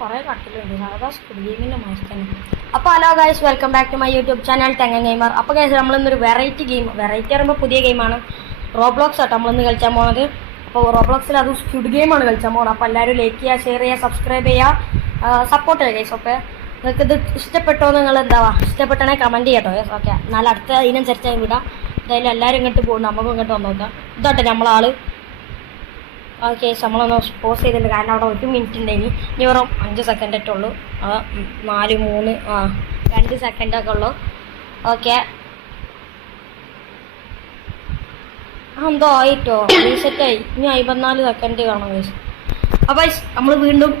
കുറേ കട്ടിലുണ്ട് സാധാ സ്ക്വിഡ് ഗെയിമിൻ്റെ മാച്ച് തന്നെ. അപ്പോൾ hello guys, welcome back to my YouTube channel Thengan gamer. അപ്പോൾ ഗൈസ് നമ്മളിന്നൊരു വെറൈറ്റി പറയുമ്പോൾ പുതിയ ഗെയിമാണ്, റോബ്ലോക്സ് ആട്ടോ നമ്മളിന്ന് കളിച്ചാൻ പോകുന്നത്. അപ്പോൾ റോബ്ലോക്സിൽ അത് സ്ക്വിഡ് ഗെയിമാണ് കളിച്ചാൻ പോകുന്നത്. അപ്പോൾ എല്ലാവരും ലൈക്ക് ചെയ്യുക, ഷെയർ ചെയ്യുക, സബ്സ്ക്രൈബ് ചെയ്യുക, സപ്പോർട്ട് ചെയ്യുക ഗൈസ്. ഓക്കെ, നിങ്ങൾക്ക് ഇത് ഇഷ്ടപ്പെട്ടോ? നിങ്ങൾ ഇഷ്ടപ്പെട്ടാണെങ്കിൽ കമൻറ്റ് ചെയ്യട്ടോ ഗൈസ്. ഓക്കെ, എന്നാൽ അടുത്ത ഇതിനനുസരിച്ച് വിടാം. എന്തായാലും എല്ലാവരും ഇങ്ങോട്ട് പോകും, നമുക്കും ഇങ്ങോട്ട് വന്നു നോക്കാം. ഇതാട്ടെ നമ്മളാൾ. ഓക്കെ, നമ്മളൊന്ന് പോസ് ചെയ്തിട്ടുണ്ട് കാരണം അവിടെ 1 മിനിറ്റ് ഉണ്ടെങ്കിൽ ഇനി വെറും 5 സെക്കൻഡ് ആയിട്ടുള്ളൂ. 4, 3, 2 സെക്കൻഡൊക്കെ ഉള്ളൂ. ഓക്കെ, എന്തോ ആയിട്ടോ, റീസെറ്റായി. ഇനി 54 സെക്കൻഡ് കാണാം ഗൈസ്. അപ്പോൾ നമ്മൾ വീണ്ടും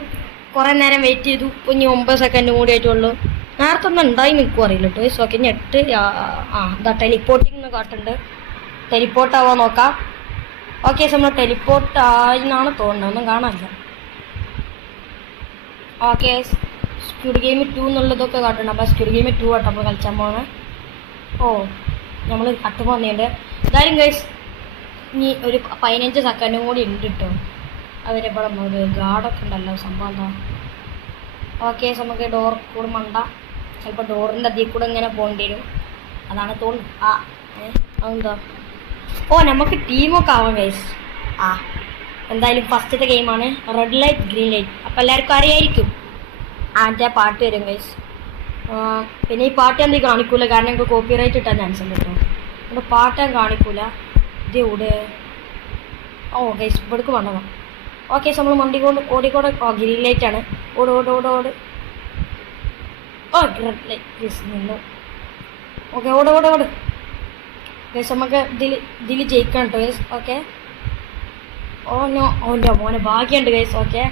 കുറേ നേരം വെയിറ്റ് ചെയ്തു. ഇപ്പോൾ ഇനി 9 സെക്കൻഡ് കൂടി ആയിട്ടുള്ളൂ. നേരത്തെ ഒന്നും ഉണ്ടായി നിൽക്കും അറിയില്ല കേട്ടോ ഗൈസ്. ഓക്കെ, ഇനി 8 ഇതാ ടെലിപ്പോർട്ടിങ് എന്ന് കാട്ടുണ്ട്. ടെലിപ്പോർട്ട് ആവാൻ നോക്കാം. ഓക്കെ, നമ്മൾ ടെലിപ്പോർട്ട് ആയിന്നാണ് തോന്നുന്നത്, ഒന്നും കാണാനില്ല. ഓക്കെ, സ്ക്വിഡ് ഗെയിം 2 എന്നുള്ളതൊക്കെ കാട്ടുണ്ട്. അപ്പോൾ സ്ക്വിഡ് ഗെയിം 2 ആട്ടോ നമ്മൾ കളിച്ചാൻ പോകുന്നത്. നമ്മൾ കട്ട് പോകുന്നുണ്ട്. എന്തായാലും ഗൈസ് ഇനി ഒരു 15 സെക്കൻഡും കൂടി ഉണ്ട് കേട്ടോ. അവരിവിടെ ഒരു ഗാർഡൊക്കെ ഉണ്ടല്ലോ, സംഭവം എന്താ. ഓക്കെ, നമുക്ക് ഡോർ കൂടെ മണ്ട, ചിലപ്പോൾ ഡോറിൻ്റെ അതിൽ കൂടെ ഇങ്ങനെ പോകേണ്ടി വരും. അതാണ് തോന്നുന്നു. അതെന്താ? നമുക്ക് ടീമൊക്കെ ആവാം ഗൈസ്. എന്തായാലും ഫസ്റ്റത്തെ ഗെയിമാണ് റെഡ് ലൈറ്റ് ഗ്രീൻ ലൈറ്റ്. അപ്പോൾ എല്ലാവർക്കും അറിയായിരിക്കും ആദ്യ പാട്ട് വരും ഗൈസ്. പിന്നെ ഈ പാട്ട് ഞാൻ കാണിക്കൂല കാരണം എനിക്ക് കോപ്പിറൈറ്റ് ഇട്ടാൻ ചാൻസ് ഉണ്ട് കേട്ടോ. ഇവിടെ പാട്ട് ഞാൻ കാണിക്കൂല. ഇത് ഇവിടെ ഗൈസ് ഇവിടേക്ക് വേണ്ടതാ. ഓക്കെ, നമ്മൾ ഓടിക്കോടെ ഗ്രീൻ ലൈറ്റാണ്. ഓട് റെഡ് ലൈറ്റ് ഗൈസ് നിന്നു. ഓക്കെ, ഓട് ഗൈസ് നമുക്ക് ഇതിൽ ജയിക്കണം കേട്ടോ ഗൈസ്. ഓക്കെ, ഓൻ്റെ മോനെ ഭാഗ്യമുണ്ട് ഗൈസ്. ഓക്കെ,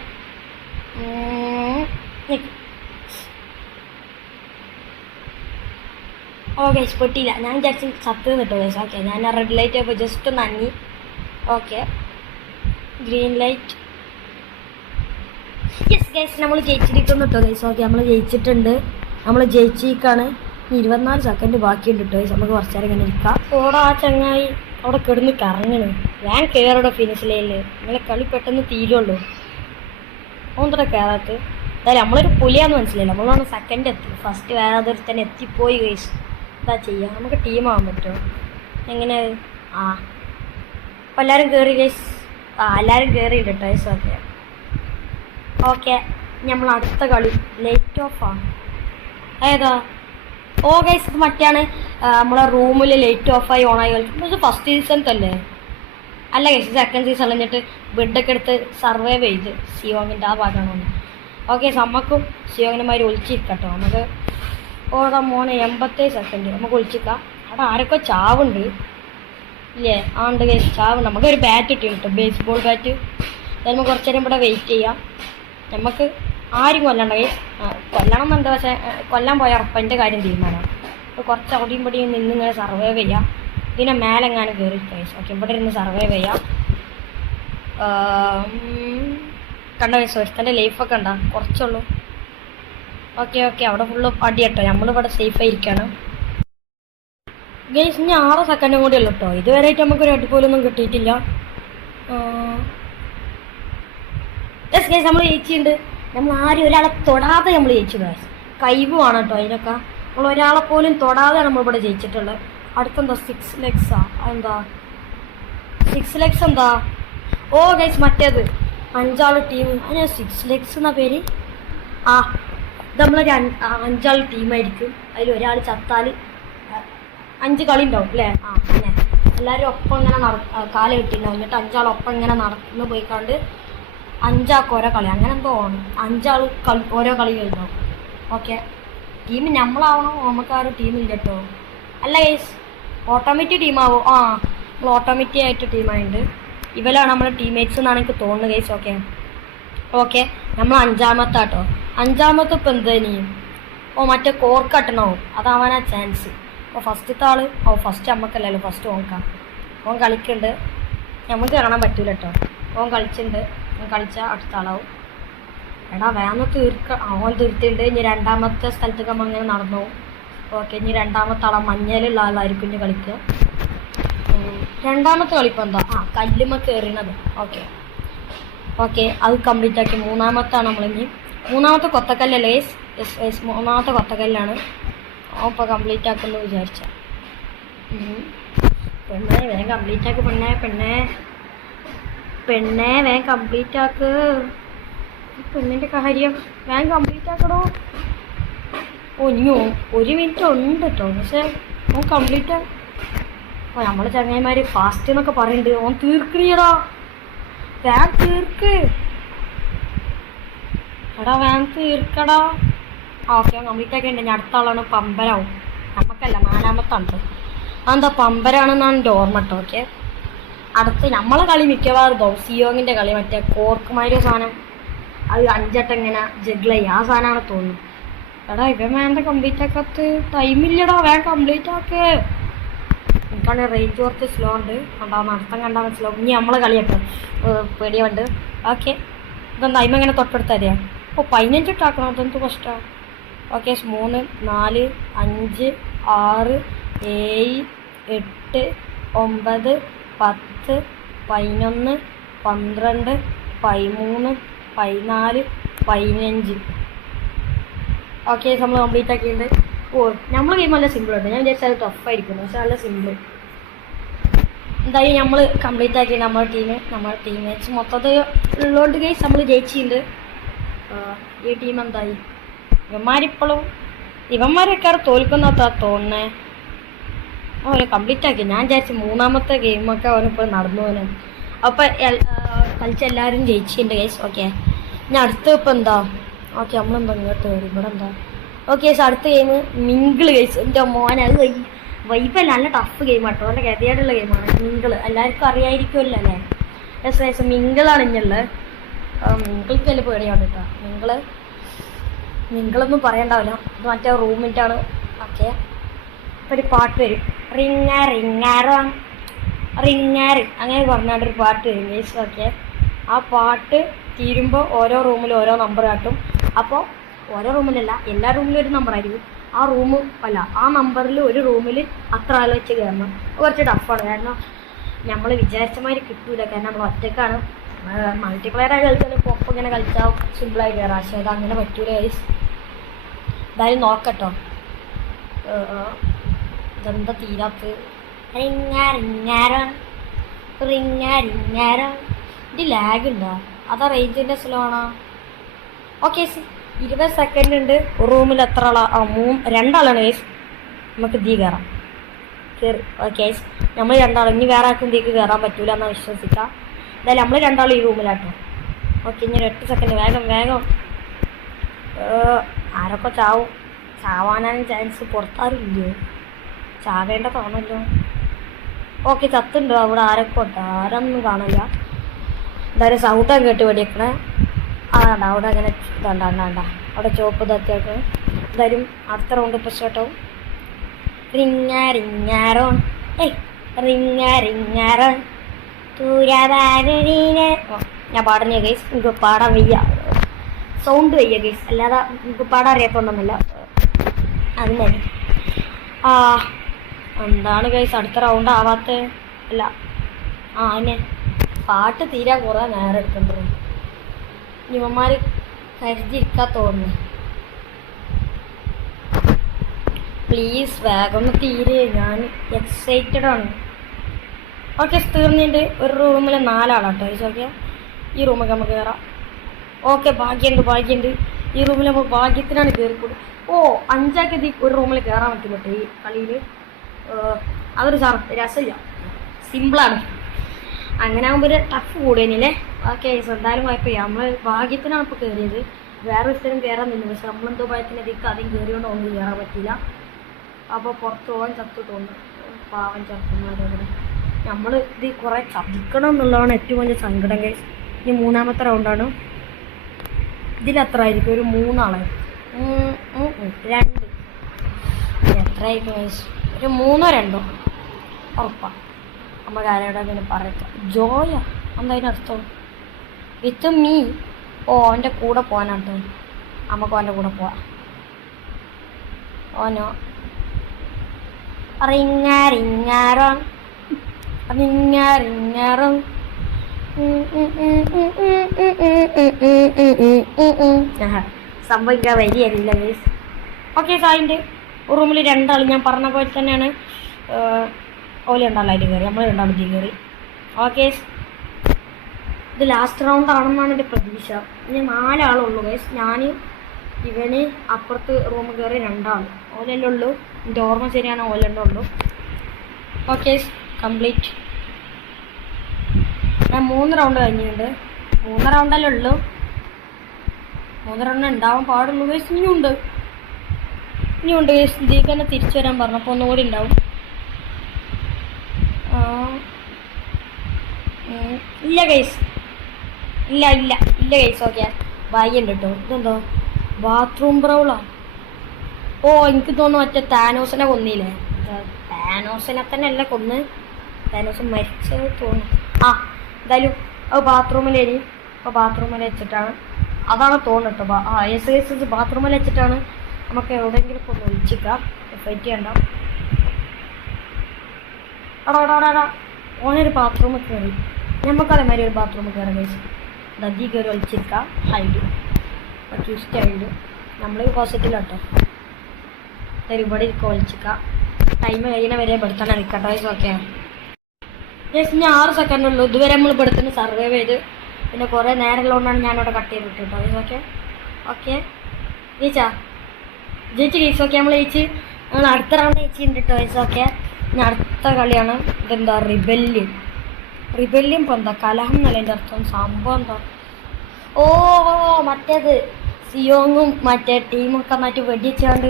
ഗൈസ് പൊട്ടിയില്ല. ഞാൻ വിചാരിച്ചു സത്ത് നിട്ടോ ഗൈസ്. ഓക്കെ, ഞാൻ റെഡ് ലൈറ്റ് ആയപ്പോൾ ജസ്റ്റ് ഒന്ന് അന്നി. Okay, green light. Yes guys, നമ്മൾ ജയിച്ചിരിക്കുന്നു കേട്ടോ ഗൈസ്. ഓക്കെ, നമ്മൾ ജയിച്ചിട്ടുണ്ട്. നമ്മൾ ജയിച്ചിരിക്കാണ്. 24 സെക്കൻഡ് ബാക്കിയുണ്ട് കേട്ടോ ഗൈസ്. നമുക്ക് കുറച്ച് നേരം ഇങ്ങനെ ഇരിക്കാം. ഓടാ ചങ്ങായി അവിടെ കിടന്ന് കറങ്ങണ്. ഞാൻ കയറോടെ ഫിനിഷ് ലൈനിൽ. നിങ്ങളെ കളി പെട്ടെന്ന് തീരുള്ളൂ. ഒന്നര കയറാത്ത്. എന്തായാലും നമ്മളൊരു പുലിയാന്ന് മനസ്സിലായില്ല. നമ്മളാണ് സെക്കൻഡ് എത്തി. ഫസ്റ്റ് വേറെ അതൊരു തന്നെ എത്തിപ്പോയി ഗൈസ്. എന്താ ചെയ്യുക, നമുക്ക് ടീമാവാൻ പറ്റുമോ? എങ്ങനെ? അപ്പോൾ എല്ലാവരും കയറി ഗൈസ്. എല്ലാവരും കയറിയില്ല കേട്ടോ ഗൈസ്. ഓക്കെ, നമ്മൾ അടുത്ത കളി ലൈറ്റ് ഓഫാണ്. ഏതാ? ഗൈസ് ഇത് മറ്റാണ് നമ്മളെ റൂമിൽ ലൈറ്റ് ഓഫായി ഓണായി കളിക്കും. ഇത് ഫസ്റ്റ് സീസണത്തല്ലേ? അല്ല ഗൈസ്, സെക്കൻഡ് സീസൺ കഴിഞ്ഞിട്ട് ബെഡൊക്കെ എടുത്ത് സർവൈവ് ചെയ്ത് സിയോങ്ങിൻ്റെ ആ ഭാഗമാണ്. ഓക്കെ, നമുക്കും സിയോങ്ങിന്മാർ ഒളിച്ചിരിക്കട്ടോ. നമുക്ക് മോനെ 87 സെക്കൻഡ് നമുക്ക് ഒളിച്ചിരിക്കാം. അവിടെ ആരൊക്കെ ചാവുണ്ട് ഇല്ലേ? ഉണ്ട് ഗൈസ്, ചാവുണ്ട്. നമുക്കൊരു ബാറ്റ് കിട്ടി കേട്ടോ, ബേസ്ബോൾ ബാറ്റ്. നമുക്ക് കുറച്ച് നേരം ഇവിടെ വെയിറ്റ് ചെയ്യാം. നമുക്ക് ആരും കൊല്ലണ്ട ഗൈസ്. കൊല്ലണം എന്നുണ്ട്, പക്ഷേ കൊല്ലാൻ പോയ ഉറപ്പൻ്റെ കാര്യം തീരുമാനമാണ്. അപ്പോൾ കുറച്ച് അവിടെയും ഇവിടെയും നിന്നിങ്ങനെ സർവൈവ് ചെയ്യാം. ഇതിനെ മേലെങ്ങാനും കയറി ഗൈസ്. ഓക്കെ, ഇവിടെ ഇരുന്ന് സർവൈവ് ചെയ്യാം. കണ്ട ഗൈസ്, ഒരുത്തൻ്റെ ലൈഫൊക്കെ ഉണ്ടാ കുറച്ചുള്ളൂ. ഓക്കെ, അവിടെ ഫുള്ള് അടി കേട്ടോ. നമ്മളിവിടെ സേഫായിരിക്കുകയാണ് ഗൈസ്. ഇനി 6 സെക്കൻഡും കൂടി ഉള്ളൂ കേട്ടോ. ഇതുവരെയായിട്ട് നമുക്കൊരു അടിപോലൊന്നും കിട്ടിയിട്ടില്ല. യെസ് ഗൈസ്, നമ്മൾ ജയിച്ചിട്ടുണ്ട്. നമ്മൾ ആരും ഒരാളെ തൊടാതെ നമ്മൾ ജയിച്ചു ഗൈസ്. കൈവ് വേണം കേട്ടോ അതിനൊക്കെ. നമ്മൾ ഒരാളെ പോലും തൊടാതെ നമ്മളിവിടെ ജയിച്ചിട്ടുള്ളത്. അടുത്തെന്താ 6 ലെഗ്സാ? എന്താ 6 ലെഗ്സ് എന്താ? ഗൈസ് മറ്റേത് 5 ടീം. അതിന് 6 ലെഗ്സ് എന്നാ പേര്. ഇത് നമ്മളൊരു 5 ടീമായിരിക്കും. അതിൽ ഒരാൾ ചത്താൽ 5 കളി ഉണ്ടാവും അല്ലേ? അങ്ങനെ എല്ലാവരും ഒപ്പം ഇങ്ങനെ കാല കിട്ടിയിട്ടുണ്ടാവും. എന്നിട്ട് 5 ഒപ്പം ഇങ്ങനെ നടന്നു പോയിക്കാണ്ട് 5 ഓരോ കളി അങ്ങനെ എന്തോ ആണ്. 5 ഓരോ കളി കഴിഞ്ഞോ. ഓക്കെ, ടീം നമ്മളാവണോ? നമുക്ക് ആ ഒരു ടീമില്ല കേട്ടോ. അല്ല ഗൈസ്, ഓട്ടോമാറ്റിക് ടീമാവോ? നമ്മൾ ഓട്ടോമാറ്റിക് ആയിട്ട് ടീമായിട്ടുണ്ട്. ഇവരാണ് നമ്മുടെ ടീംമേറ്റ്സ് എന്നാണ് എനിക്ക് തോന്നുന്നത് ഗൈസ്. ഓക്കെ, നമ്മൾ 5ാമത്തെ കേട്ടോ. 5ാമത്തെ ഇപ്പം എന്താ ഇനിയും? മറ്റേ കോർക്കട്ടണാവും, അതാവാനാ ചാൻസ്. ഫസ്റ്റത്തെ ആൾ ഫസ്റ്റ് നമുക്കല്ലല്ലോ, ഫസ്റ്റ് ഓൻ കളിക്കുന്നുണ്ട്. നമുക്ക് കാണാൻ പറ്റൂല കേട്ടോ. ഓൻ കളിച്ചിട്ടുണ്ട്. കളിച്ചാൽ അടുത്ത ആളാവും. എടാ വേണം ഓൻ തീർത്തിട്ടുണ്ട്. ഇനി 2ാമത്തെ സ്ഥലത്തേക്ക് നമ്മൾ ഇങ്ങനെ നടന്നു പോകും. ഓക്കെ, ഇനി 2ാമത്തെ ആളാ മഞ്ഞയിലുള്ള ആളായിരിക്കും ഇനി കളിക്കുക. 2ാമത്തെ കളിപ്പോൾ എന്താ? കല്ലുമ്മ കയറിണത്. ഓക്കെ, അത് കംപ്ലീറ്റ് ആക്കി. 3ാമത്താണ് നമ്മളിനി മൂന്നാമത്തെ കൊത്തക്കല്ലല്ലേ ഗൈസ്? യെസ് ഗൈസ്, മൂന്നാമത്തെ കൊത്തക്കല്ലാണ്. ഇപ്പോൾ കംപ്ലീറ്റ് ആക്കുമെന്ന് വിചാരിച്ച. പെണ്ണെ വേഗം കംപ്ലീറ്റ് ആക്ക്, പെണ്ണെ വേഗം കംപ്ലീറ്റ് ആക്ക്. പെണ്ണിൻ്റെ കാര്യം വേഗം കംപ്ലീറ്റ് ആക്കടോ. ഇനിയോ 1 മിനിറ്റ് ഉണ്ട് കേട്ടോ, പക്ഷെ ഓൻ കംപ്ലീറ്റ് നമ്മളെ ചങ്ങായിമാർ ഫാസ്റ്റ് എന്നൊക്കെ പറയുന്നുണ്ട്. ഓൻ തീർക്കണിയടാ, വേഗം തീർക്ക് എടാ, വേഗം തീർക്കടാ. ഓക്കെ, കംപ്ലീറ്റ് ആക്കി ഉണ്ട്. ഞാൻ അടുത്ത ആളാണ് പമ്പരാവും. നമുക്കല്ല, 4-മത്താണ്. അതെന്താ പമ്പരാണെന്നാണ് എൻ്റെ ഓർമ്മ കേട്ടോ. ഓക്കെ, അടുത്ത് നമ്മളെ കളി മിക്കവാറും സിയോങ്ങിൻ്റെ കളി, മറ്റേ കോർക്കുമാരിയോ സാധനം, അത് 5 വട്ടം ഇങ്ങനെ ജഗ്ലൈ, ആ സാധനമാണ് തോന്നുന്നു. എടാ ഇവൻ വേണ്ട കംപ്ലീറ്റ് ആക്കാത്ത ടൈമില്ലടാ, വേഗം കംപ്ലീറ്റ് ആക്ക്. എനിക്കാണെങ്കിൽ റേഞ്ച് കുറച്ച് സ്ലോ ഉണ്ട്, കണ്ടാവുന്ന അർത്ഥം കണ്ടാൽ മനസ്സിലാവും. ഇനി നമ്മളെ കളിയൊക്കെ പേടിയുണ്ട്. ഓക്കെ, ഇതെന്താ അയിമ ഇങ്ങനെ തൊട്ടെടുത്തറിയാം. 15 ഇട്ടാക്കണം, അതെന്ത് കഷ്ടമാണ്. ഓക്കെ, 3, 4, 5, 6, 7, 8, 9, 10, 11, 12, 13, 14, 15. ഓക്കെ, നമ്മൾ കംപ്ലീറ്റ് ആക്കിയിട്ടുണ്ട്. നമ്മളെ ഗെയിം നല്ല സിമ്പിൾ ഉണ്ട്. ഞാൻ വിചാരിച്ചാൽ അത് ടഫായിരിക്കും, പക്ഷെ നല്ല സിമ്പിൾ. എന്തായാലും നമ്മൾ കംപ്ലീറ്റ് ആക്കി. നമ്മുടെ ടീമേറ്റ്സ് മൊത്തത്തിൽ ഉള്ളതുകൊണ്ട് ഗെയിം നമ്മൾ ജയിച്ചിട്ടുണ്ട്. ഈ ടീം എന്തായി? ഇവന്മാരൊക്കെ തോൽക്കുന്നതാ തോന്നുന്നേ. അവരെ കംപ്ലീറ്റ് ആക്കി. ഞാൻ വിചാരിച്ചു 3-മത്തെ ഗെയിമൊക്കെ അവനിപ്പോൾ നടന്നു പോകാൻ. അപ്പോൾ കളിച്ച എല്ലാവരും ജയിച്ചിട്ടുണ്ട് ഗൈസ്. ഓക്കെ, ഇനി അടുത്ത് ഇപ്പോൾ എന്താ? ഓക്കെ, നമ്മളെന്താ ഇങ്ങോട്ട് വരും, ഇവിടെ എന്താ? ഓക്കെ, അടുത്ത ഗെയിം മിങ്കിൾ ഗൈസ്. എൻ്റെ മോനെ, അത് വൈബല്ല, നല്ല ടഫ് ഗെയിം ആട്ടോ, നല്ല ഗതിയായിട്ടുള്ള ഗെയിമാണ് മിങ്കിൾ. എല്ലാവർക്കും അറിയായിരിക്കുമല്ലോ അല്ലേ? യെസ്, മിങ്കിളാണ് ഇങ്ങുള്ളത്. മിങ്കിൾക്ക് വലിയ പേടിയാണ് കേട്ടോ. മിങ്കിളൊന്നും പറയണ്ടാവില്ല, ഇത് മറ്റേ റൂമിൻ്റാണ്. ഓക്കെ, ഇപ്പോൾ ഒരു പാട്ട് വരും, റിങ്ങാറ് അങ്ങനെ പറഞ്ഞാണ്ടൊരു പാട്ട് വരും ഗൈസ്. ഓക്കെ, ആ പാട്ട് തീരുമ്പോൾ ഓരോ റൂമിലും ഓരോ നമ്പർ കാട്ടും. അപ്പോൾ ഓരോ റൂമിലല്ല, എല്ലാ റൂമിലും ഒരു നമ്പറായിരിക്കും. ആ നമ്പറിൽ ഒരു റൂമിൽ അത്ര ആൾ വെച്ച് കയറണം. കുറച്ച് ടഫാണ്, കാരണം നമ്മൾ വിചാരിച്ച മാതിരി കിട്ടൂല, കാരണം നമ്മൾ ഒറ്റക്കാണ്. മൾട്ടിപ്ലെയർ ആയി കളിച്ചാൽ ഇപ്പോൾ ഒപ്പം ഇങ്ങനെ കളിച്ചാൽ സിമ്പിളായി കയറാം, പക്ഷേ അത് അങ്ങനെ പറ്റൂല ഗൈസ്. എന്തായാലും നോക്കട്ടോ. ഇതെന്താ തീരാത്ത്? ഇത് ലാഗ് ഉണ്ടോ? അതാ റേഞ്ചിൻ്റെ സ്ലോ ആണോ? ഓക്കെ, 20 സെക്കൻഡ് ഉണ്ട്. ഒരു റൂമിൽ എത്ര ആളാ? 2 ഗൈസ്. നമുക്ക് ഇതിൽ കയറാം. ഓക്കെ, നമ്മൾ 2 ഇനി വേറെ ആർക്കും ഇതിലേക്ക് കയറാൻ പറ്റൂല എന്നാൽ വിശ്വസിക്കാം. എന്തായാലും നമ്മൾ 2 ഈ റൂമിലാട്ടോ. ഓക്കെ, ഇനി 8 സെക്കൻഡ്. വേഗം ആരൊക്കെ ചാവാനാണ് ചാൻസ്. പുറത്താരില്ലയോ? ചാവേണ്ടതാണല്ലോ. ഓക്കെ, ചത്തുണ്ടോ അവിടെ? ആരൊക്കെ ഉണ്ട്? ആരൊന്നും കാണില്ല. എന്തായാലും സൗണ്ടൊക്കെ കേട്ട് വെടിയേക്കണേ. അവിടെ അങ്ങനെ ഇതാണ്ട അവിടെ ചോപ്പ് തത്തിയാക്കണം. എന്തായാലും അടുത്ത റൗണ്ട് ഇപ്പോൾ സ്റ്റാർട്ടാവും. റിങ്ങാറോൺ ഞാൻ പാടുന്ന ഗൈസ്. എനിക്ക് പാടാൻ വയ്യ, സൗണ്ട് വയ്യ ഗൈസ്, അല്ലാതെ എനിക്ക് പാടാൻ അറിയാത്തോണ്ടൊന്നുമില്ല. അങ്ങനെ എന്താണ് ഗൈസ് അടുത്ത റൗണ്ട് ആവാത്ത? അല്ല, അതിനെ പാട്ട് തീരാൻ കുറേ നേരം എടുക്കേണ്ടത്. ഇവന്മാർ കരുതിയിരിക്കാൻ തോന്നുന്നു. പ്ലീസ് വേഗം തീരെ, ഞാൻ എക്സൈറ്റഡ് ആണ്. ഓക്കെ, തീർന്നിട്ട് ഒരു റൂമിൽ 4 ആളാട്ടോ ഗൈസ്. ഓക്കെ, ഈ റൂമൊക്കെ നമുക്ക് കയറാം. ഓക്കെ, ഭാഗ്യമുണ്ട്. ഈ റൂമിൽ നമ്മൾ ഭാഗ്യത്തിനാണ് കയറിക്കൂടും. 5 ആക്കി ഒരു റൂമിൽ കയറാൻ പറ്റും കേട്ടോ ഈ കളിയിൽ. അതൊരു രസമില്ല, സിമ്പിളാണ്. അങ്ങനെ ആകുമ്പോൾ ഒരു ടഫ് കൂടുതലല്ലേ. ഓക്കെ, എന്തായാലും കുഴപ്പമില്ല. നമ്മൾ ഭാഗ്യത്തിനാണ് ഇപ്പോൾ കയറിയത്. വേറെ സ്ഥലം കയറാൻ നിന്നു, പക്ഷെ നമ്മളെന്തോ ഭയത്തിന് അധികം ആദ്യം കയറിയോണ്ട് ഒന്നും കയറാൻ പറ്റില്ല. അപ്പോൾ പുറത്ത് പോകാൻ ചത്തു തോന്നുന്നു. പാവം ചത്തുമാരവിടെ. നമ്മൾ ഇത് കുറേ ചതിക്കണം എന്നുള്ളതാണ് ഏറ്റവും വലിയ സങ്കടം ഗൈസ്. ഇനി 3-മത്തെ റൗണ്ടാണ്. ഇതിലെത്ര ആയിരിക്കും? ഒരു 3 ആളായിരിക്കും. 2 എത്രയായിരിക്കും ഗൈസ്? ഒരു 3 or 2 ഉറപ്പാണ്. നമുക്ക് ആരോടെ അങ്ങനെ പറയാം. ജോയ എന്തായാലും അർത്ഥം വിത്ത് മീ. അവൻ്റെ കൂടെ പോകാനാട്ടോ. നമുക്ക് അവൻ്റെ കൂടെ പോവാം. ഓനോ റിങ്ങാറോ സംഭവിക്കാൻ വരികയല്ല ഗൈസ്. ഓക്കെ സാറിൻ്റെ റൂമിൽ രണ്ടാൾ ഞാൻ പറഞ്ഞ പോലെ തന്നെയാണ്. ഓല രണ്ടാളും അതിൽ കയറി, നമ്മൾ രണ്ടാളും ഇതിൽ കയറി. ഓക്കെ, ഇത് ലാസ്റ്റ് റൗണ്ട് ആണെന്നാണ് എൻ്റെ പ്രതീക്ഷ. ഇനി 4 ആളുള്ളൂ ഗൈസ്. ഞാൻ ഇവന് അപ്പുറത്ത് റൂമിൽ കയറി 2 ആൾ. ഓലല്ലേ ഉള്ളൂ, എൻ്റെ ഓർമ്മ ശരിയാണ്, ഓലല്ലേ ഉള്ളൂ. Okay complete. ഞാൻ 3 റൗണ്ട് കഴിഞ്ഞിട്ടുണ്ട്. 3 റൗണ്ടല്ലേ ഉള്ളൂ, 3 റൗണ്ട് ഉണ്ടാവാൻ പാടുള്ളൂ ഗൈസ്. ഇനിയുണ്ട് ഗൈസ്. ഇതിലേക്ക് തന്നെ തിരിച്ചു വരാൻ പറഞ്ഞപ്പോൾ ഒന്നുകൂടി ഉണ്ടാവും. ഇല്ല ഗൈസ്, ഇല്ല ഗൈസ്. ഓക്കെ ഭാഗ്യമുണ്ട് കേട്ടോ. ഇതെന്തോ ബാത്റൂം ബ്രൗളാണ്. ഓ എനിക്ക് തോന്നുന്നു മറ്റേ താനോസിനെ കൊന്നില്ലേ, താനോസിനെ തന്നെ അല്ല കൊന്ന്, താനോസ് മരിച്ചത് തോന്നുന്നു. എന്തായാലും അത് ബാത്റൂമിലേനി. അപ്പോൾ ബാത്റൂമിൽ വെച്ചിട്ടാണ്, അതാണ് തോന്നുന്നു കേട്ടോ. എസ് ബാത്റൂമിൽ വെച്ചിട്ടാണ്. നമുക്ക് എവിടെയെങ്കിലും ഒക്കെ ഒന്ന് ഒളിച്ചിക്കാം, ഫൈറ്റ് ചെയ്യണ്ട. ഓനൊരു ബാത്റൂമിൽ കയറി, നമുക്ക് അതേമാതിരി ഒരു ബാത്റൂമിൽ കയറി കഴിച്ചു. നദി കയറി ഒളിച്ചിരിക്കാം. Hide twist hide. നമ്മൾ പോസിറ്റീവിലാട്ടോ. ഇവിടെ ഇരിക്കുക, ഒളിച്ചിക്കാം. ടൈം കഴിയണ വരെ പെടുത്താൻ നിൽക്കട്ടെ ഗൈസ്. ഓക്കെ ഗൈസ്, ഇനി 6 സെക്കൻഡ് ഉള്ളൂ. ഇതുവരെ നമ്മൾ പെടുത്തുന്ന സർവൈവ് ചെയ്ത്, പിന്നെ കുറേ നേരമുള്ളതുകൊണ്ടാണ് ഞാനിവിടെ കട്ട് ചെയ്തിട്ട് കേട്ടോ ഗൈസ്. ഓക്കെ ജയിച്ചു ഗൈസ്. ഓക്കെ നമ്മൾ നമ്മൾ അടുത്ത റൗണ്ട് ജയിച്ചിട്ടുണ്ട് കേട്ടോ ഗൈസ്. ഓക്കെ ഇനി അടുത്ത കളിയാണ്. ഇതെന്താ റിബല്യം ഇപ്പോൾ എന്താ കലഹം എന്നല്ല എൻ്റെ അർത്ഥം. സംഭവം എന്താ, മറ്റേത് സിയോങ്ങും മറ്റേ ടീമൊക്കെ മറ്റേ വെടിച്ചാണ്ട്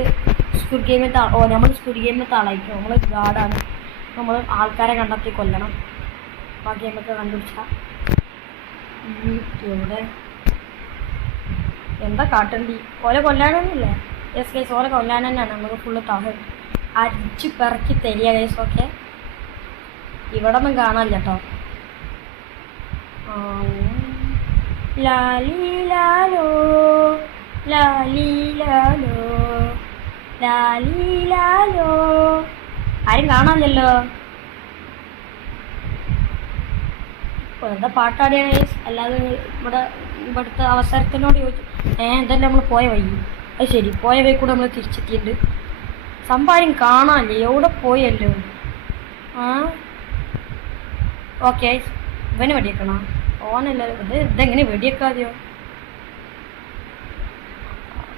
സ്ക്വിഡ് ഗെയിമിലത്തെ നമ്മൾ സ്ക്വിഡ് ഗെയിമിലത്തെ ആളായിരിക്കും. നമ്മൾ ഗാർഡാണ്, നമ്മൾ ആൾക്കാരെ കണ്ടെത്തി കൊല്ലണം. ബാക്കി നമുക്ക് കണ്ടുപിടിച്ചാൽ ഇവിടെ എന്താ കാട്ടണ്ടി. ഓലെ കൊല്ലാനൊന്നുമില്ല. യെസ് ഗൈസ്, ഓലെ കൊല്ലാൻ തന്നെയാണ്. നമുക്ക് ഫുള്ള് അരിച്ച് പിറക്കി തരിക ഗൈസ്. ഓക്കെ ഇവിടെ ഒന്നും കാണാനില്ല കേട്ടോ. ലാലീലാലോ ലാലീലാലോ ലാലീലാലോ, ആരും കാണാനില്ലല്ലോ. വെറുതെ പാട്ടാടിയാണ് ഗൈസ്, അല്ലാതെ ഇവിടുത്തെ അവസരത്തിനോട് ചോദിച്ചു. ഇതല്ലേ നമ്മൾ പോയ വഴി. അത് ശരി, പോയ വഴി കൂടെ നമ്മൾ തിരിച്ചെത്തിയിട്ടുണ്ട്. സംഭവം കാണാനില്ലേ, എവിടെ പോയല്ലോ. ഓക്കെ ഇവന് വെടിയേക്കണോ? ഓനല്ലോ ഇതെങ്ങനെ വെടിയേക്കാതെയോ?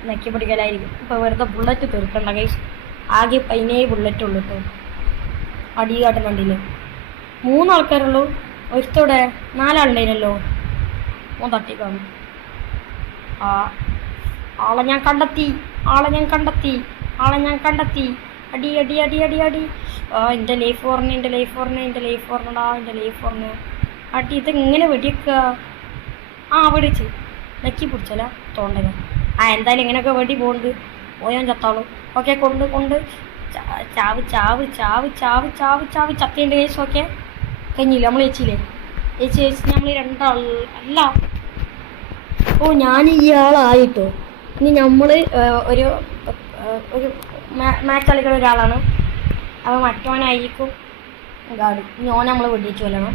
നെക്കി പിടിക്കലായിരിക്കും. ഇപ്പോൾ വെറുതെ ബുള്ളറ്റ് തീർക്കണ്ട ഗൈസ്. ആകെ 17 ബുള്ളറ്റ് ഉള്ളൂ കേട്ടോ. അടി കാട്ടുന്നുണ്ടില്ലേ. 3 ആൾക്കാരുള്ളൂ. ഒരുത്തോടെ 4 ആളുണ്ടായിരുന്നല്ലോ. ഓൻ തട്ടിക്കാണ്. ആളെ ഞാൻ കണ്ടെത്തി. അടി അടി അടി അടി അടി. എൻ്റെ ലൈഫ് പറഞ്ഞടാ. അടി ഇതെങ്ങനെ വെടിയേക്കുക? വെടിച്ച് നെക്കി പിടിച്ചല്ല തോണ്ടല. എന്തായാലും ഇങ്ങനെയൊക്കെ വെടി പോകുന്നുണ്ട്. പോയാൻ ചത്താളൂ. ഓക്കെ കൊണ്ട് ചാവ് ചത്തിയുണ്ട് കേസ്. ഓക്കെ കഴിഞ്ഞില്ല, നമ്മൾ ചേച്ചിയില്ലേ ചേച്ചി നമ്മൾ 2 ആൾ അല്ല. ഞാൻ ഇയാളായിട്ടോ. ഇനി നമ്മൾ ഒരു മാച്ച് കളിക്കുന്ന ഒരാളാണ്. അപ്പോൾ മറ്റവനായിരിക്കും ഗാർഡ്. ഇനി ഓനെ നമ്മൾ വെടിയിച്ച് കൊല്ലണം.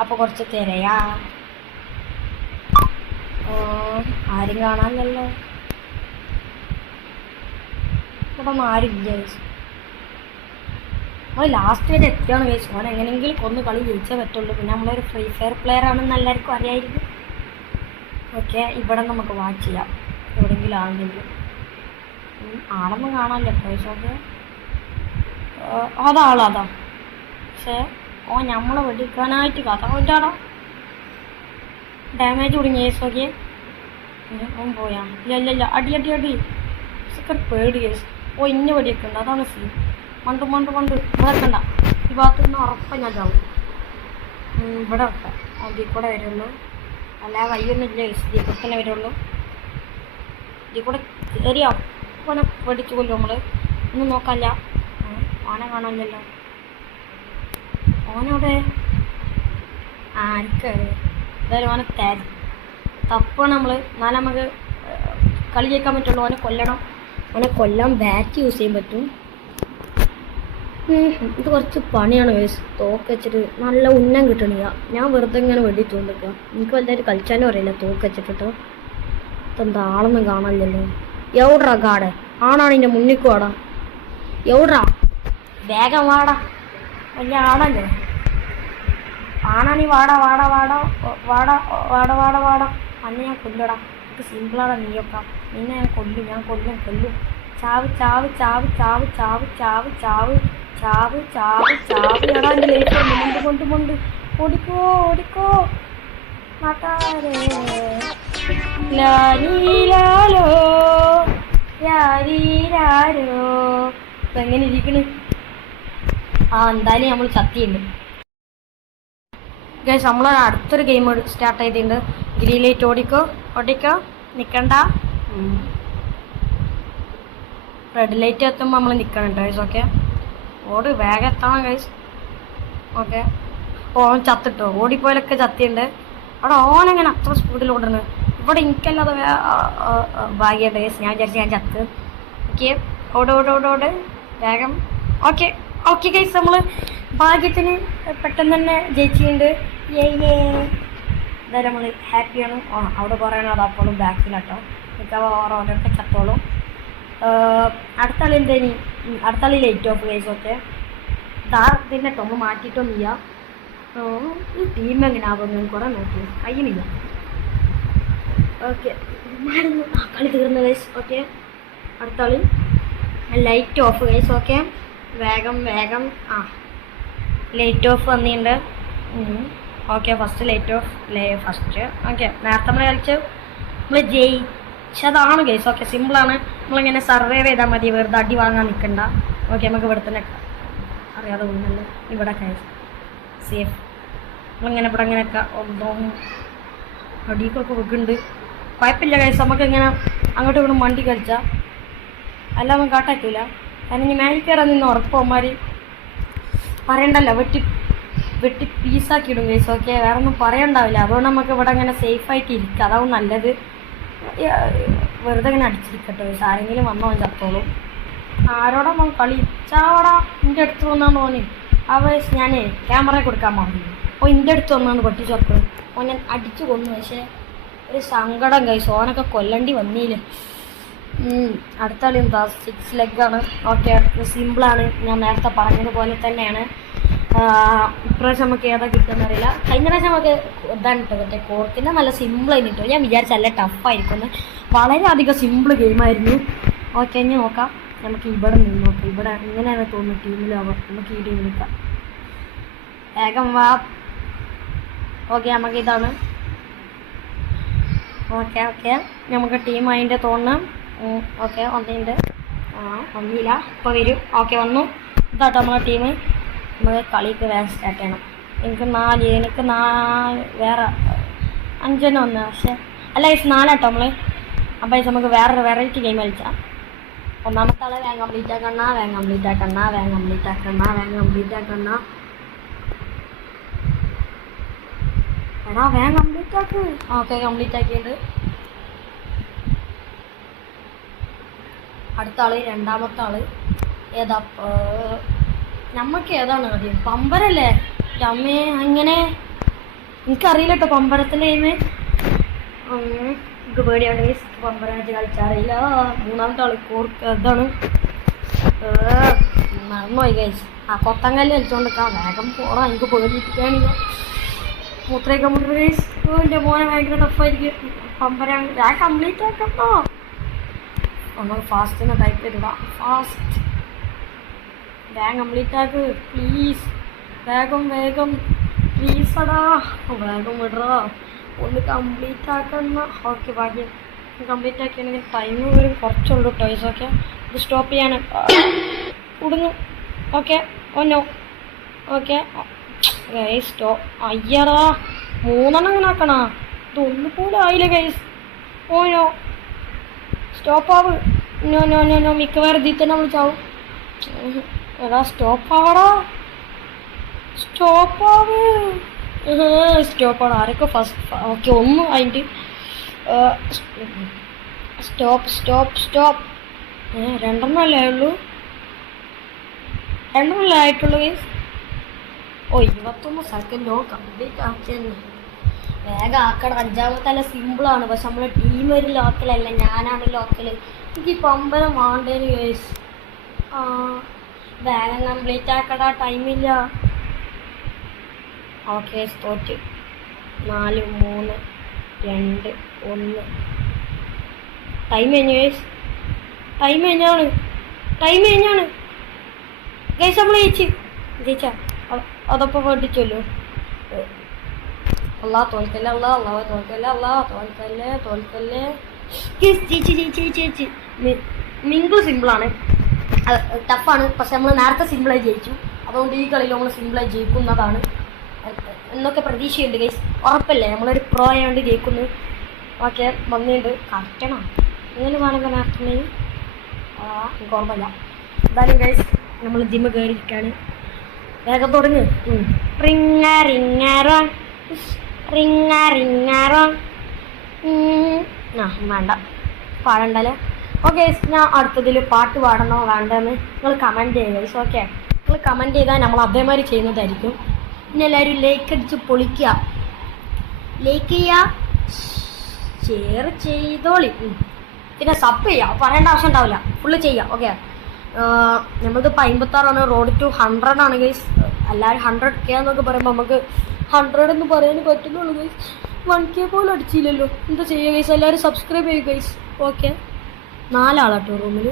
അപ്പോൾ കുറച്ച് തിരയാ. ആരും കാണാനില്ലല്ലോ. ഇവിടെ ഒന്നും ആരുമില്ല കേസ്. നമ്മൾ ലാസ്റ്റ് വരെ എത്തിയാണ് കേസ്. ഓൻ എങ്ങനെയെങ്കിലും കൊന്ന് കളി ജയിച്ചേ പറ്റുള്ളൂ. പിന്നെ നമ്മളൊരു ഫ്രീ ഫയർ പ്ലെയർ ആണെന്ന് എല്ലാവർക്കും അറിയായിരിക്കും. ഓക്കെ ഇവിടെ നമുക്ക് വാച്ച് ചെയ്യാം. എവിടെയെങ്കിലും ആണെങ്കിലും ആളൊന്നും കാണാനില്ല കേസ്. ഓക്കെ അതാ പക്ഷേ നമ്മളെ വെടിക്കാനായിട്ട് കഥ കൊണ്ടാടാ. ഡാമേജ് കുടുങ്ങിയ കേസ്. ഓക്കെ പോയാ ഇല്ല അടി അടി അടി പേടി കേസ്. ഇന്ന വെടിയൊക്കെ ഉണ്ട്. അതാണ് സീൻ. മണ്ട് ഇവിടെക്കണ്ട. ഈ ഭാഗത്ത് നിന്ന് ഉറപ്പം ഞാൻ ചാവും. ഇവിടെ വെക്കാം. ഇതിൽ കൂടെ വരുള്ളൂ, അല്ല വയ്യൊന്നും ഇല്ല കേസ്. ഇതിൽ കൂടെ തന്നെ വരുള്ളൂ. ഇതിൽ കൂടെ കയറിയ അപ്പനെ വെടിച്ചു കൊല്ലും നമ്മൾ. ഒന്നും നോക്കാല്ല. ഓനെ കാണാനില്ലല്ലോ. ഓനോടെ എനിക്കറിയാം. എന്തായാലും ഓനെ തപ്പാണ് നമ്മൾ. എന്നാലും നമുക്ക് കളി ജയിക്കാൻ പറ്റുള്ളൂ. ഓനെ കൊല്ലണം. ഓനെ കൊല്ലാൻ ബാറ്റ് യൂസ് ചെയ്യാൻ പറ്റും. ഇത് കുറച്ച് പണിയാണ് ഗൈസ്. തോക്ക് വെച്ചിട്ട് നല്ല ഉന്നം കിട്ടണില്ല. ഞാൻ വെറുതെ ഇങ്ങനെ വെടി തോന്നിക്കുക. എനിക്ക് വലുതായിട്ട് കളിച്ചാലും അറിയില്ല തോക്ക് വെച്ചിട്ടോ. ഇതെന്താ ആളൊന്നും കാണാനില്ലല്ലോ. എവിടാ കാട്? ആണാണ് ഇതിൻ്റെ മുന്നിക്ക് വാടാ. എവിടാ? വേഗം വാടാ. വലിയ ആണല്ലേ ആണാണീ. വാടാ വാടാ വാടാ വാടാ വാടാ വാടാ വാടാ. അന്ന് ഞാൻ കൊല്ലടാ. എനിക്ക് സിമ്പിളാടാ നീയൊക്കെ. നിന്നെ ഞാൻ കൊല്ലും. ചാവ് ചാവ് ചാവ് ചാവ് ചാവ് ചാവ് ചാവ് ചാവ് ചാവ് ചാവ്. എടാ എൻ്റെ ലൈഫ് കൊണ്ട് ഓടിക്കോ നാട്ടാരേ. ലാലോ ലാലോ. ഇപ്പം എങ്ങനെ ഇരിക്കണ്? എന്തായാലും നമ്മൾ ചത്തിയുണ്ട് ഗൈസ്. നമ്മൾ അടുത്തൊരു ഗെയിം സ്റ്റാർട്ട് ചെയ്തിട്ടുണ്ട്. ഗ്രീൻ ലൈറ്റ് ഓടിക്കോ നിൽക്കണ്ട. റെഡ് ലൈറ്റ് എത്തുമ്പോൾ നമ്മൾ നിൽക്കണം ഗൈസ്. ഓക്കെ, ഓട് വേഗം എത്തണം ഗൈസ്. ഓക്കെ, ഓൻ ചത്തിട്ടോ. ഓടിപ്പോയാലൊക്കെ ചത്തിയുണ്ട്. അവിടെ ഓനെങ്ങനെ അത്ര സ്പീഡിൽ ഓടുന്നത്? ഇവിടെ എനിക്കല്ലാതെ ഭാഗ്യമുണ്ട് ഗൈസ്. ഞാൻ വിചാരിച്ചു ഞാൻ ചത്ത്. ഓക്കെ, ഓട് വേഗം. ഓക്കെ ഗൈസ്, നമ്മൾ ഭാഗ്യത്തിന് പെട്ടെന്ന് തന്നെ ജയിച്ചിട്ടുണ്ട്. എന്തായാലും നമ്മൾ ഹാപ്പിയാണ്. അവിടെ പറയണത് അപ്പോഴും ബാക്കിലാട്ടോ. ഓരോക്കെ ചത്തോളും. അടുത്ത കളി എന്തേനി? അടുത്ത കളി ലൈറ്റ് ഓഫ് ഗൈസ്. ഓക്കെ, ഇതിൻ്റെ നമ്മൾ മാറ്റിയിട്ടൊന്നുമില്ല. ഈ ടീം എങ്ങനെ ആകുമെന്ന് കുറേ നോക്കി കഴിയുന്നില്ല. ഓക്കെ, കളി തീർന്നു ഗൈസ്. ഓക്കെ, അടുത്ത കളി ലൈറ്റ് ഓഫ് ഗൈസ്. ഓക്കെ, വേഗം ലൈറ്റ് ഓഫ് വന്നിട്ടുണ്ട്. Okay, first light of first. Okay, നേരത്തെ നമ്മൾ കളിച്ച് നമ്മൾ ജയിച്ചതാണ് ഗൈസ്. ഓക്കെ, സിമ്പിളാണ്. നമ്മളിങ്ങനെ സർവൈവ് ചെയ്താൽ മതി. വെറുതെ അടി വാങ്ങാൻ നിൽക്കണ്ട. ഓക്കെ, നമുക്ക് ഇവിടെ തന്നെ അറിയാതെ പോകുന്നല്ലോ. ഇവിടെ ഗൈസ് സേഫ്. നമ്മളിങ്ങനെ ഇവിടെ ഇങ്ങനെയൊക്കെ അടിക്കൊക്കെ വെക്കുന്നുണ്ട്. കുഴപ്പമില്ല ഗൈസ്. നമുക്കിങ്ങനെ അങ്ങോട്ടും ഇങ്ങോട്ടും വണ്ടി കളിച്ചാൽ എല്ലാം നമുക്ക് കാട്ടാക്കില്ല. കാരണം ഇനി മേലിൽ കയറാൻ നിന്ന് ഉറപ്പന്മാർ പറയണ്ടല്ലോ. വെട്ടി പീസാക്കി ഇടും ഗൈസ്. ഓക്കെ, വേറെ ഒന്നും പറയണ്ടാവില്ല. അതുകൊണ്ട് നമുക്ക് ഇവിടെ അങ്ങനെ സേഫായിട്ട് ഇരിക്കുക. അതാവും നല്ലത്. വെറുതെ ഇങ്ങനെ അടിച്ചിരിക്കട്ടെ ഗൈസ്. ആരെങ്കിലും വന്നോ ചത്തോളും. ആരോടാ നമ്മൾ കളിച്ചാവടാ. എൻ്റെ അടുത്ത് വന്നാണ് ഓന്. ആ വയസ്സ് ഞാൻ ക്യാമറ കൊടുക്കാൻ പാടില്ല. അപ്പോൾ എൻ്റെ അടുത്ത് വന്നാണ് പൊട്ടിച്ചോർക്ക്. ഓൻ ഞാൻ അടിച്ചു കൊന്നു. പക്ഷേ ഒരു സങ്കടം ഗൈസ്. ഓനൊക്കെ കൊല്ലണ്ടി വന്നില്ലേ. അടുത്ത കളി എന്താ? 6 ലെഗാണ്. ഓക്കെ, സിമ്പിളാണ്. ഞാൻ നേരത്തെ പറഞ്ഞതുപോലെ തന്നെയാണ്. ഇപ്രാവശ്യം നമുക്ക് ഏതാ കിട്ടുമെന്നറിയില്ല. കഴിഞ്ഞ പ്രാവശ്യം നമുക്ക് ഇതാണ് കേട്ടോ. മറ്റേ കോർക്കിൻ്റെ നല്ല സിമ്പിളായി കിട്ടും. ഞാൻ വിചാരിച്ച നല്ല ടഫായിരിക്കും. വളരെയധികം സിമ്പിൾ ഗെയിമായിരുന്നു. ഓക്കെ, ഇനി നോക്കാം. നമുക്ക് ഇവിടെ നിന്ന് നോക്കാം. ഇവിടെ ഇങ്ങനെയാണ് തോന്നുന്നു ടീമിലാവാം. നമുക്ക് ഈ ടീം നിൽക്കാം. വേഗം വാ. ഓക്കെ, നമുക്ക് ഇതാണ്. ഓക്കെ നമുക്ക് ടീം അതിൻ്റെ തോന്നുന്നു. ഓക്കെ, വന്നിട്ടുണ്ട്. വന്നില്ല, ഇപ്പോൾ വരും. ഓക്കെ, വന്നു. ഇതാട്ടോ നമ്മളെ ടീം. നമ്മൾ കളിക്ക് വേഗം സ്റ്റാർട്ട് ചെയ്യണം. എനിക്ക് 4 വേറെ 5 വന്നു. പക്ഷേ അല്ല ഗൈസ് 4 കേട്ടോ നമ്മൾ. അപ്പോൾ നമുക്ക് വേറൊരു വെറൈറ്റി ഗെയിം കളിച്ചാൽ. ഒന്നാമത്തെ ആളെ വേഗം കംപ്ലീറ്റ് ആക്കണ്ട. എടാ വേഗം കംപ്ലീറ്റ് ആക്ക്. ഓക്കെ, കംപ്ലീറ്റ് ആക്കിയിട്ട് അടുത്ത ആള്, രണ്ടാമത്തെ ആള് ഏതാ? നമുക്ക് ഏതാണ് ആദ്യം? പമ്പരല്ലേ? അമ്മേ, അങ്ങനെ എനിക്കറിയില്ല കേട്ടോ പമ്പരത്തിൻ്റെ ഗെയിമ്. എനിക്ക് പേടിയാണ് പമ്പരായിട്ട് കളിച്ചാറിയില്ല. മൂന്നാമത്തെ ആള് ഇതാണ്. മറന്നുപോയി ഗൈസ്. കൊത്തങ്കല്ല് കളിച്ചോണ്ടിരിക്കാം. വേഗം പോടാ. എനിക്ക് പേടിപ്പിക്കാനില്ല. മൂത്രയൊക്കെ മുട്ടു ഗൈസ്. എൻ്റെ മോനെ ഭയങ്കര ടഫായിരിക്കും. പമ്പരാണ്. ഞാൻ കംപ്ലീറ്റ് ആക്കട്ടോ. നമ്മൾ ഫാസ്റ്റ് ടൈപ്പ് ചെയ്തിടാ. ഫാസ്റ്റ് വേഗം കംപ്ലീറ്റ് ആക്ക് പ്ലീസ്. വേഗം പ്ലീസ് അടാ. വേഗം വിടറാ. ഒന്ന് കംപ്ലീറ്റ് ആക്കുന്ന. ഓക്കെ, ഭാഗ്യം കംപ്ലീറ്റ് ആക്കിയാണെങ്കിൽ ടൈം വരും. കുറച്ചുള്ളൂ ടോയ്സ്. ഓക്കെ, ഇത് സ്റ്റോപ്പ് ചെയ്യാൻ കുടുങ്ങു. ഓക്കെ, ഒന്നോ. Okay guys, stop. അയ്യടാ, 3 അങ്ങനെ ആക്കണ. ഇതൊന്നുപോലെ ആയില്ല ഗൈസ്. ഓനോ, സ്റ്റോപ്പ് ആവ്. നോ മിക്കവാറും ഇതിൽ തന്നെ നമ്മൾ ചാവും. എടാ സ്റ്റോപ്പ് ആവടാ. സ്റ്റോപ്പാണ്. ആരൊക്കെ ഫസ്റ്റ്? ഓക്കെ, ഒന്ന് അതിൻ്റെ സ്റ്റോപ്പ്. 2 അല്ലേ ഉള്ളൂ. എണ്ണമല്ലേ ആയിട്ടുള്ളൂ ഗൈസ്. ഓ 21 സെക്കൻഡോ കംപ്ലീറ്റ് ആക്കിയെന്ന്. വേഗം ആക്കണം. 5ാമത്തെ അല്ല സിമ്പിളാണ്, പക്ഷെ നമ്മളെ ടീം ഒരു ലോക്കലല്ല, ഞാനാണ് ലോക്കല്. എനിക്ക് പമ്പരം വേണ്ടേന് ഗൈസ്. വേഗം കംപ്ലീറ്റ് ആക്കടാ, ടൈമില്ല. ഓക്കെ തോറ്റ്. 4 3 2 1. ടൈം കഴിഞ്ഞു ഗൈസ്. ടൈം കഴിഞ്ഞാണ് ഗൈസ്. നമ്മൾ ജയിച്ചാ അതപ്പോൾ പഠിച്ചല്ലോ. അല്ലാ തോൽക്കല്ലേ, തോൽക്കല്ലേ. ജയിച്ച്. മിങ്കിൾ സിമ്പിളാണ്, ടഫാണ്, പക്ഷെ നമ്മൾ നേരത്തെ സിമ്പിളായി ജയിച്ചു. അതുകൊണ്ട് ഈ കളിയിൽ നമ്മൾ സിമ്പിളായി ജയിക്കുന്നതാണ് എന്നൊക്കെ പ്രതീക്ഷയുണ്ട് ഗൈസ്. ഉറപ്പല്ലേ, നമ്മളൊരു പ്രോ ആയതുകൊണ്ട് ജയിക്കുന്നു. ഓക്കെ വന്നിട്ടുണ്ട്. കറക്റ്റണോ ഇങ്ങനെ വേണമെങ്കിൽ നേരത്തെ എനിക്ക് ഓർമ്മയില്ല. എന്തായാലും ഗൈസ് നമ്മൾ ജിമ്മ് കയറിയിരിക്കുകയാണ്. വേഗം തുടങ്ങ്. വേണ്ട പാടണ്ടല്ലേ. ഓക്കെ ഞാൻ അടുത്തതിൽ പാട്ട് പാടണോ വേണ്ടെന്ന് നിങ്ങൾ കമൻറ്റ് ചെയ്യുക ഗൈസ്. ഓക്കെ നിങ്ങൾ കമൻറ്റ് ചെയ്താൽ നമ്മൾ അതേമാതിരി ചെയ്യുന്നതായിരിക്കും. പിന്നെ എല്ലാവരും ലൈക്ക് അടിച്ച് പൊളിക്കുക, ലൈക്ക് ചെയ്യുക, ഷെയർ ചെയ്തോളി, പിന്നെ സബ് ചെയ്യുക. പറയേണ്ട ആവശ്യം ഉണ്ടാവില്ല, ഫുള്ള് ചെയ്യുക. ഓക്കെ നമ്മളിതിപ്പോൾ 56 റോഡ് ടു 100 ഗൈസ്. എല്ലാവരും 100K എന്നൊക്കെ പറയുമ്പോൾ നമുക്ക് 100 എന്ന് പറയാൻ പറ്റുന്നുള്ളൂ ഗൈസ്. 1K പോലും അടിച്ചില്ലല്ലോ. എന്താ ചെയ്യുക ഗൈസ്, എല്ലാവരും സബ്സ്ക്രൈബ് ചെയ്യുക ഗൈസ്. ഓക്കെ 4 ആളാട്ടോ റൂമിൽ.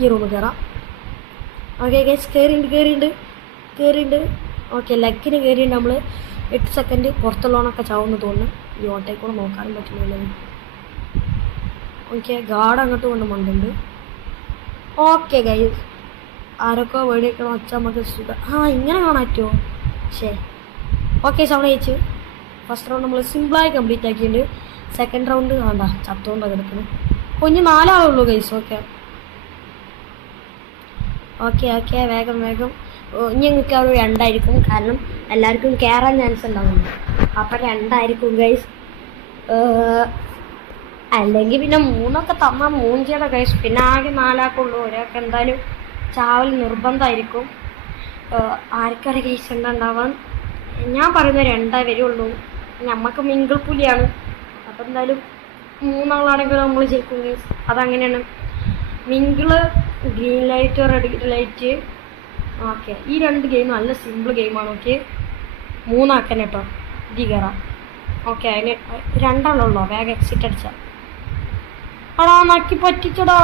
ഈ റൂമിൽ കയറാം. ഓക്കെ ഗൈസ് കയറിയിട്ടുണ്ട്. ഓക്കെ ലെക്കിന് കയറിയിട്ട് നമ്മൾ 8 സെക്കൻഡ് പുറത്തുള്ളവനൊക്കെ ചാവുമെന്ന് തോന്നുന്നു. ഈ ഓട്ടേക്കൂടെ നോക്കാനും പറ്റുന്നില്ല. ഓക്കെ ഗാർഡ് അങ്ങോട്ട് കൊണ്ട് മണ്ടുണ്ട്. ഓക്കെ ഗൈസ് ആരൊക്കെ വേടിക്കണം വെച്ചാൽ നമുക്ക് സുഖം. ഇങ്ങനെ കാണാൻ പറ്റുമോ? ഓക്കെ നമ്മൾ ജയിച്ചു. ഫസ്റ്റ് റൗണ്ട് നമ്മൾ സിമ്പിളായി കംപ്ലീറ്റ് ആക്കിയിട്ടുണ്ട്. സെക്കൻഡ് റൗണ്ട് വേണ്ട ചത്തോണ്ടാണ് കിടക്കുന്നത്. ഇനി 4 ആളുള്ളൂ ഗൈസ്. ഓക്കെ വേഗം ഇനി ഞങ്ങൾക്ക് അവിടെ 2 ആയിരിക്കും, കാരണം എല്ലാവർക്കും കയറാൻ ചാൻസ് ഉണ്ടാവുന്നു. അപ്പം 2 ആയിരിക്കും ഗൈസ്. അല്ലെങ്കിൽ പിന്നെ 3 തന്നാൽ 3 ചെയ്യണം ഗൈസ്. പിന്നെ ആകെ 4 ആക്കുള്ളൂ. ഒരാൾക്ക് എന്തായാലും ചാവൽ നിർബന്ധമായിരിക്കും. ആർക്കറിയാം ഗൈസ് ഉണ്ടാവാൻ. ഞാൻ പറയുന്നത് 2 വരുള്ളൂ. നമുക്ക് മിങ്കിൾ പുലിയാണ്. അപ്പം എന്തായാലും 3 ആളാണെങ്കിൽ നമ്മൾ ജയിക്കും ഗൈസ്. അതങ്ങനെയാണ്. Mingle, green light, red light. Okay ഈ 2 ഗെയിം നല്ല സിമ്പിൾ ഗെയിമാണ്. ഓക്കെ 3 ആക്കാൻ കേട്ടോ. ഇതി കയറാം. ഓക്കെ അതിന് 2 ആളുള്ളൂ. വേഗം എക്സിറ്റ് അടിച്ചാൽ നക്കി പറ്റിച്ചടാ.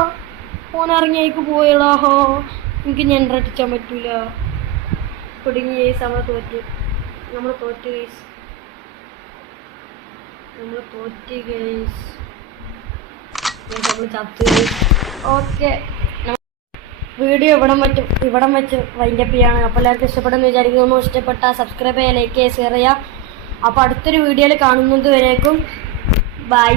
ഓനിറങ്ങിയേക്ക് പോയടാ. എനിക്ക് ഞെണ്ട അടിച്ചാൻ പറ്റൂല. കുടുങ്ങി കേസ്. നമ്മൾ തോറ്റ് കേസ്. നമ്മൾ ചത്ത് കേസ്. ഓക്കെ വീഡിയോ ഇവിടം വെച്ച് വൈൻഡപ്പ് ചെയ്യാണ്. അപ്പോൾ എല്ലാവർക്കും ഇഷ്ടപ്പെടുമെന്ന് വിചാരിക്കുന്നു. ഇഷ്ടപ്പെട്ടാൽ സബ്സ്ക്രൈബ് ചെയ്യുക, ലൈക്ക് ചെയ്യുക, ഷെയർ ചെയ്യുക. അപ്പോൾ അടുത്തൊരു വീഡിയോയിൽ കാണുന്നത് വരേക്കും ബൈ.